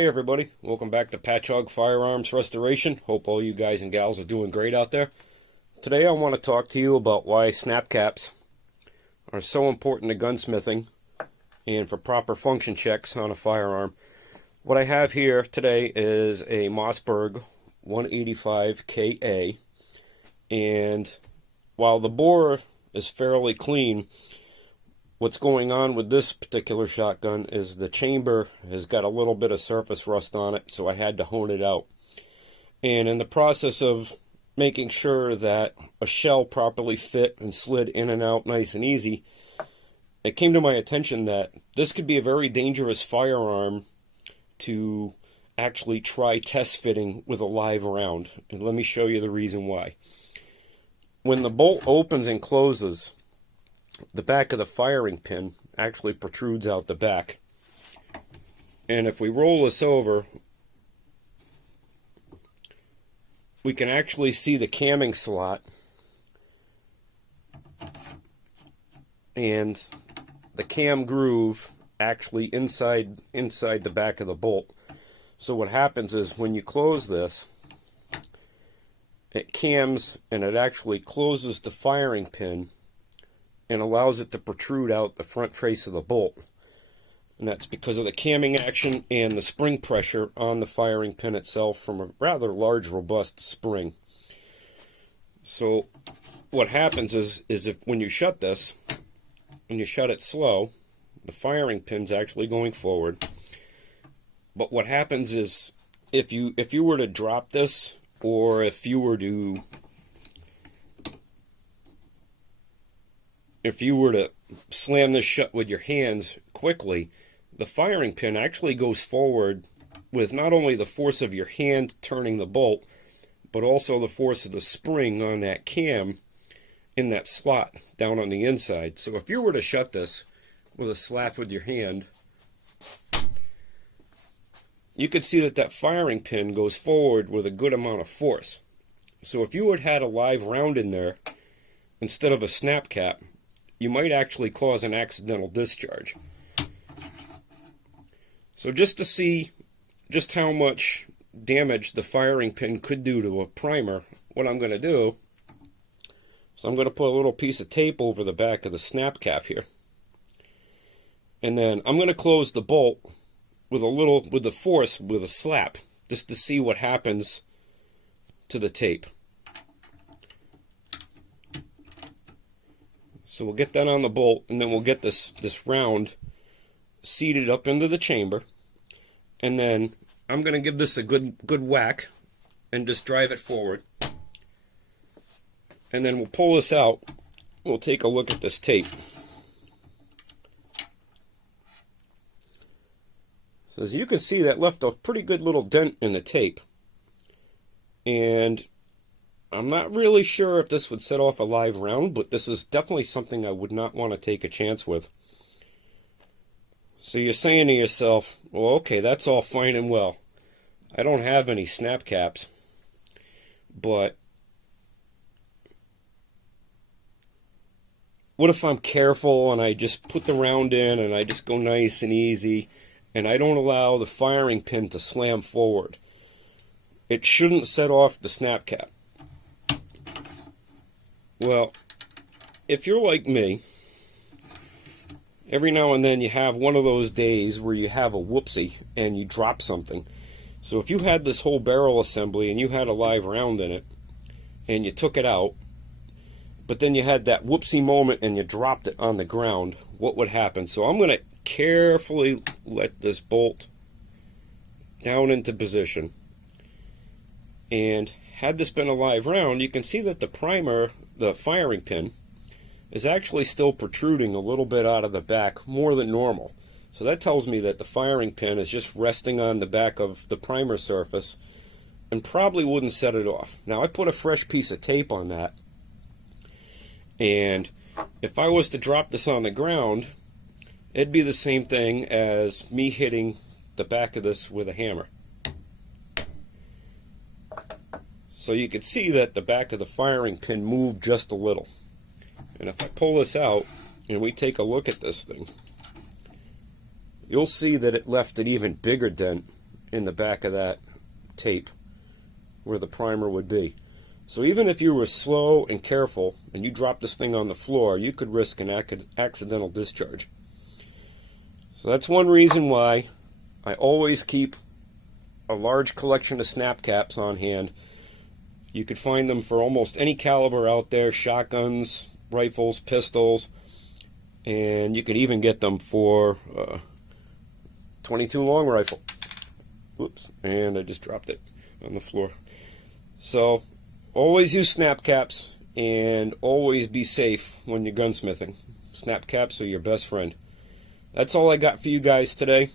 Hey everybody, welcome back to Patchogue Firearms Restoration. Hope all you guys and gals are doing great out there. Today I want to talk to you about why snap caps are so important to gunsmithing and for proper function checks on a firearm. What I have here today is a Mossberg 185 KA, and while the bore is fairly clean, what's going on with this particular shotgun is the chamber has got a little bit of surface rust on it, so I had to hone it out. And in the process of making sure that a shell properly fit and slid in and out nice and easy, it came to my attention that this could be a very dangerous firearm to actually try test fitting with a live round. And let me show you the reason why. When the bolt opens and closes, the back of the firing pin actually protrudes out the back. And if we roll this over, we can actually see the camming slot and the cam groove actually inside the back of the bolt. So what happens is when you close this, it cams and it actually closes the firing pin and allows it to protrude out the front face of the bolt. And that's because of the camming action and the spring pressure on the firing pin itself from a rather large, robust spring. So what happens is if when you shut this, when you shut it slow, the firing pin's actually going forward. But what happens is if you were to drop this, or if you were to slam this shut with your hands quickly, the firing pin actually goes forward with not only the force of your hand turning the bolt, but also the force of the spring on that cam in that slot down on the inside. So if you were to shut this with a slap with your hand, you could see that firing pin goes forward with a good amount of force. So if you had a live round in there instead of a snap cap, you might actually cause an accidental discharge. So just to see just how much damage the firing pin could do to a primer, what I'm going to do is I'm going to put a little piece of tape over the back of the snap cap here. And then I'm going to close the bolt with a slap, just to see what happens to the tape. So we'll get that on the bolt, and then we'll get this round seated up into the chamber. And then I'm going to give this a good whack and just drive it forward. And then we'll pull this out. We'll take a look at this tape. So as you can see, that left a pretty good little dent in the tape. And I'm not really sure if this would set off a live round, but this is definitely something I would not want to take a chance with. So you're saying to yourself, well, okay, that's all fine and well. I don't have any snap caps, but what if I'm careful and I just put the round in and I just go nice and easy and I don't allow the firing pin to slam forward? It shouldn't set off the snap cap. Well, if you're like me, every now and then you have one of those days where you have a whoopsie and you drop something. So if you had this whole barrel assembly and you had a live round in it and you took it out, but then you had that whoopsie moment and you dropped it on the ground, what would happen? So I'm going to carefully let this bolt down into position. And had this been a live round, you can see that the primer, the firing pin, is actually still protruding a little bit out of the back, more than normal. So that tells me that the firing pin is just resting on the back of the primer surface and probably wouldn't set it off. Now I put a fresh piece of tape on that, and if I was to drop this on the ground, it'd be the same thing as me hitting the back of this with a hammer. So you can see that the back of the firing pin moved just a little. And if I pull this out and we take a look at this thing, you'll see that it left an even bigger dent in the back of that tape where the primer would be. So even if you were slow and careful and you dropped this thing on the floor, you could risk an accidental discharge. So that's one reason why I always keep a large collection of snap caps on hand. You could find them for almost any caliber out there, shotguns, rifles, pistols, and you could even get them for 22 long rifle. Whoops, and I just dropped it on the floor. So always use snap caps and always be safe when you're gunsmithing. Snap caps are your best friend. That's all I got for you guys today.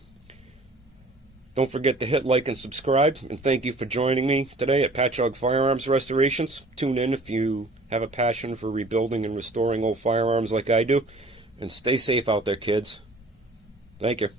Don't forget to hit like and subscribe, and thank you for joining me today at Patchogue Firearms Restorations. Tune in if you have a passion for rebuilding and restoring old firearms like I do, and stay safe out there, kids. Thank you.